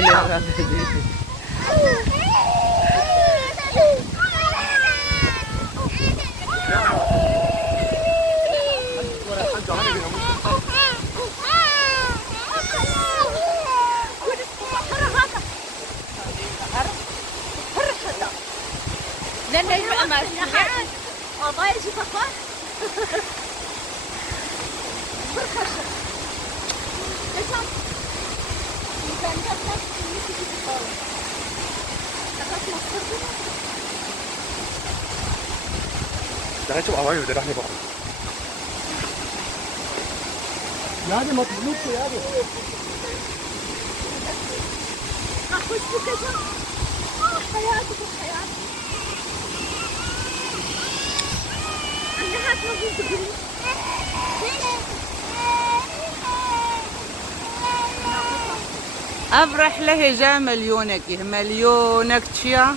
ليه 내가 좀 와봐요. 내가 해봐. 야리 막 눕고 야리. افرح له جا مليونك مليونك تشيا